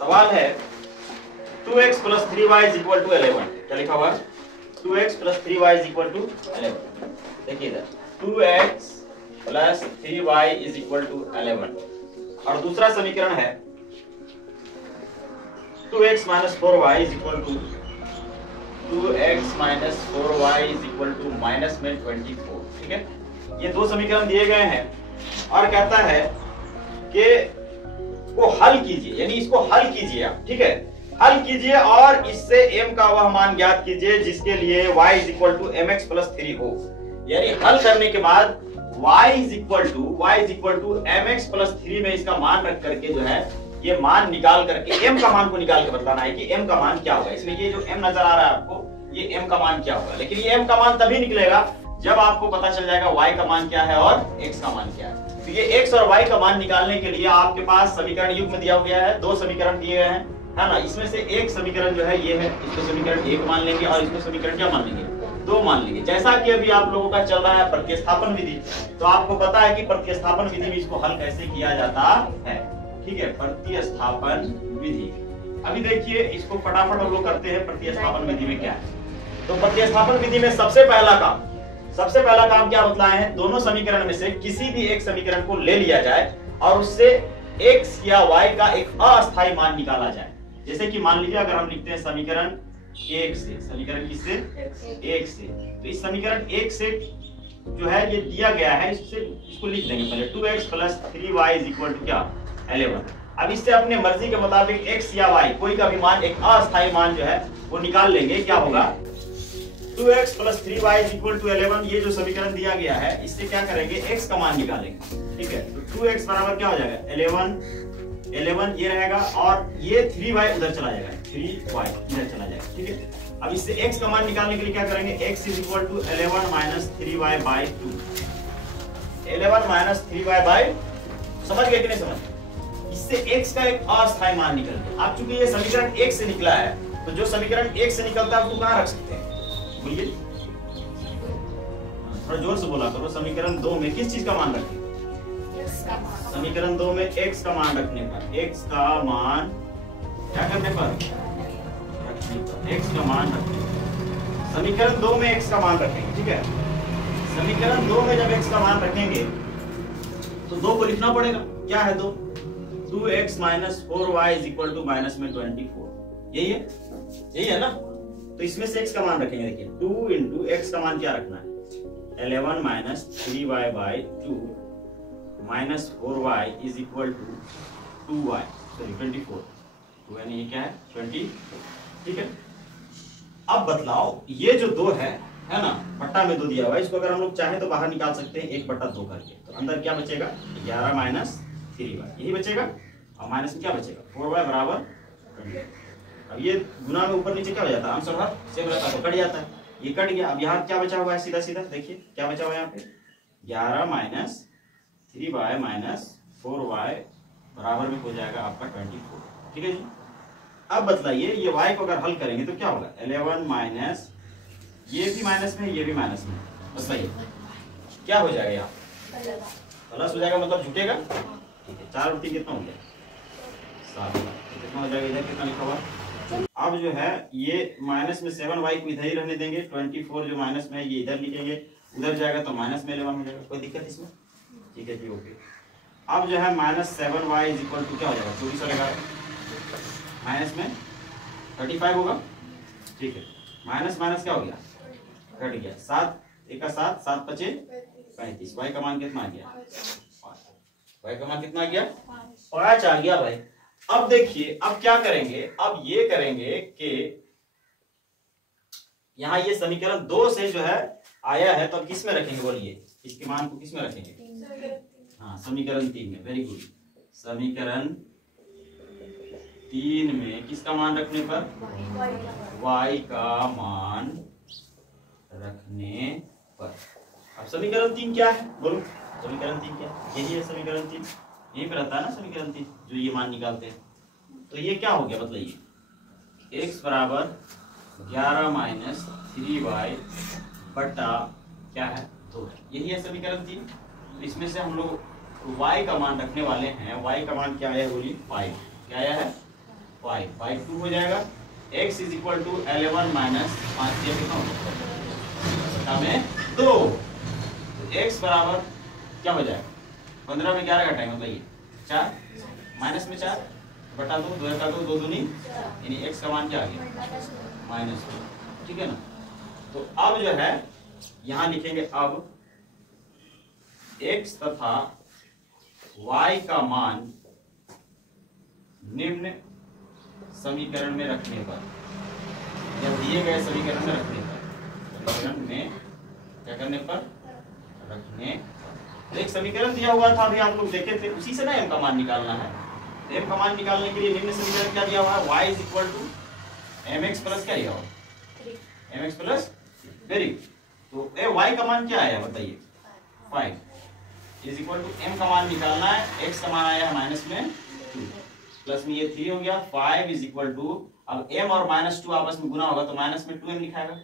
सवाल है 2x plus 3y is equal to 11। क्या लिखा हुआ है? 2x plus 3y is equal to 11। देखिए इधर 2x plus 3y is equal to 11 और दूसरा समीकरण है 2x minus 4y is equal to 2x minus 4y is equal to minus में 24। ठीक है, ये दो समीकरण दिए गए हैं और कहता है कि को हल कीजिए, यानी इसको हल कीजिए आप। ठीक है, हल कीजिए और इससे m का वह मान ज्ञात कीजिए जिसके लिए y is equal to mx plus 3 हो। यानी हल करने के बाद y is equal to mx plus 3 में इसका मान रख करके जो है ये मान निकाल करके m का मान को निकाल के बताना है कि m का मान क्या होगा। इसमें ये जो m नजर आ रहा है आपको, ये m का मान क्या होगा। लेकिन ये m का मान तभी निकलेगा जब आपको पता चल जाएगा y का मान क्या है और x का मान क्या है। तो ये x और y का मान निकालने के लिए आपके पास समीकरण युग्म दिया गया है, दो समीकरण दिए गए हैं, है ना। इसमें से एक समीकरण जो है ये है, इसको समीकरण 1 मान लेंगे और इसको समीकरण क्या मान लेंगे, 2 मान लेंगे। जैसा कि अभी आप लोगों का चल रहा है प्रतिस्थापन विधि, तो आपको पता है कि प्रतिस्थापन विधि में इसको हल कैसे किया जाता है। ठीक है, प्रतिस्थापन विधि। अभी देखिए इसको फटाफट हम लोग करते हैं प्रतिस्थापन विधि में क्या है। तो प्रतिस्थापन विधि में सबसे पहला काम क्या बतलाए हैं, दोनों समीकरण में से किसी भी एक समीकरण को ले लिया जाए और उससे x या y का एक अस्थायी मान निकाला जाए। जैसे कि मान लीजिए अगर हम लिखते हैं समीकरण 1 से, समीकरण किससे, 1 से, तो इस समीकरण 1 से जो है ये दिया गया है, इसको लिख देंगे पहले 2x plus 3y is equal to क्या, 11। अब इससे अपने मर्जी के मुताबिक x या y कोई का भी मान, एक अस्थायी मान जो है वो निकाल लेंगे। क्या होगा, 2x plus 3y is equal to 11। ये जो समीकरण दिया गया है इससे क्या करेंगे, x का मान निकालेंगे। ठीक है, तो 2x बराबर क्या हो जाएगा, 11 ये रहेगा और ये 3y उधर चला जाएगा, 3y इधर चला जाएगा। ठीक है, अब इससे x का मान निकालने के लिए क्या करेंगे, x is equal to 11 minus 3y by 2। 11 minus 3y by, समझ गए कि नहीं समझ? इससे x का एक अस्थायी मान निकल गया। अब चूंकि ये समीकरण 1 से निकला है, तो जो समीकरण 1 से निकलता है उसको कहां रख सकते हैं, बोलिए, थोड़ा जोर से बोला करो। समीकरण 2 में किस चीज का मान रखें, समीकरण 2 में x का मान रखने पर, x का मान क्या करने पर, x का मान रखने पर। समीकरण 2 में x का मान रखेंगे। ठीक है, समीकरण 2 में जब x का मान रखेंगे तो 2 को लिखना पड़ेगा। क्या है 2, 2x minus 4y is equal to minus में 24। यही है ना। तो इसमें से x का मान रखेंगे। देखिए 2 इंटू x का मान क्या रखना है, 11 minus 3y by 2 minus 4y is equal to 2y, sorry 24। तो यानी ये क्या है, 20। ठीक है, अब बतलाओ ये जो 2 है ना, बट्टा में 2 दिया हुआ है, इसको अगर हम लोग चाहे तो बाहर निकाल सकते हैं 1/2 करके। तो अंदर क्या बचेगा, 11 माइनस 3y, यही बचेगा, और माइनस में क्या बचेगा, 4y बराबर 20। अब ये गुना में ऊपर नीचे क्या हो जाता है, आंसर हर से तो कट जाता है, ये कट गया। अब यहाँ क्या बचा हुआ है, सीधा सीधा देखिए क्या बचा हुआ है यहाँ पे, 11 माइनस 3y माइनस 4y बराबर में हो जाएगा आपका 24। ठीक है जी। अब बतलाइए ये y को अगर हल करेंगे तो क्या होगा, 11 माइनस, ये भी माइनस में, ये भी माइनस में, बताइए क्या हो जाएगा, यहाँ प्लस हो जाएगा, मतलब झुकेगा। ठीक है, 4 और 3 कितना हो गया, 7। कितना हो जाएगा, इधर कितना लिखा हुआ। अब जो है ये माइनस में 7y को इधर ही रहने देंगे, 24 जो माइनस में है ये इधर लिखेंगे, उधर जाएगा तो माइनस में 11 हो जाएगा। कोई दिक्कत इसमें? ठीक है जी, ओके। अब जो है minus 7y is equal to क्या हो जाएगा, 24 और 11 माइनस में 35 होगा। ठीक है, माइनस माइनस क्या हो गया, कट गया, 7 एक का 7, 7 पचे 35। y का मान कितना आ गया, 5। y का मान कितना आ गया, 5 आ गया भाई। अब देखिए अब क्या करेंगे, अब ये करेंगे कि यहाँ ये समीकरण 2 से जो है आया है, तो अब किस में रखेंगे, बोलिए इसके मान को किस में रखेंगे, हाँ समीकरण 3 में। वेरी गुड, समीकरण 3 में किसका मान रखने पर, y का मान रखने पर। अब समीकरण 3 क्या है, बोलो समीकरण 3 क्या है, यही है समीकरण 3, यही पे रहता है ना समीकरण 3, जो ये मान निकालते हैं। तो ये क्या हो गया, बताइए x बराबर 11 माइनस 3y बटा क्या है, 2। यही है समीकरण 3। तो इसमें से हम लोग y का मान रखने वाले हैं। y का मान क्या आया है, बोलिए 5। क्या आया है, 5 बाई 2 हो जाएगा। x is equal to 11 minus 5 कितना बटा में 2। तो x बराबर क्या हो जाएगा, 15 में 11 घटाएंगे मतलब ये 4 माइनस में 4 बटा 2, 2 का 2, 2 दूनी यानी x का मान क्या आ गया -2, ठीक है ना। तो अब जो है यहां लिखेंगे अब x तथा y का मान निम्न समीकरण में रखने पर, या दिए गए समीकरण में रखने पर, समीकरण में क्या करने पर रखने, एक समीकरण दिया हुआ था अभी आप लोग देखे थे, उसी से ना m का मान निकालना है। m का मान निकालने के लिए निम्न समीकरण क्या दिया हुआ है, y is equal to mx plus क्या दिया हुआ mx प्लस वेरी। तो y का मान क्या आया बताइए 5 इज इक्वल टू m का मान निकालना है, x का मान आया है माइनस में 2 प्लस में ये 3 हो गया। 5 इज इक्वल टू, अब m और -2 आपस में गुना होगा तो माइनस में 2m लिखाएगा,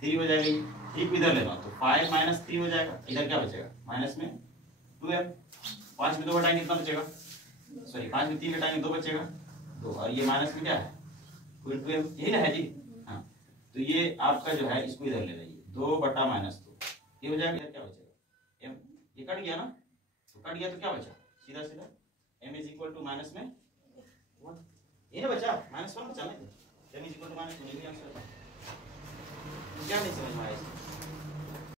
3 हो जाएगी, 3 को इधर लेना तो 5 माइनस 3 हो जाएगा, इधर क्या बचेगा माइनस में 2m, 5 में 2 घटाएंगे कितना बचेगा, सॉरी 5 में 3 घटाएंगे 2 बचेगा 2, और ये माइनस में क्या है 2m, यही ना है जी। हाँ तो ये आपका जो है इसको इधर ले जाइए 2 बटा -2, ये हो जाएगा, क्या बचेगा m, ये कट गया ना, तो कट गया तो क्या बचा सीधा सीधा m is equal to minus में 1, ये ना बचा -1 बचा नहीं, m इज इक्वल टू -1 ये भी आंसर था। क्या नहीं समझ में आया इसमें?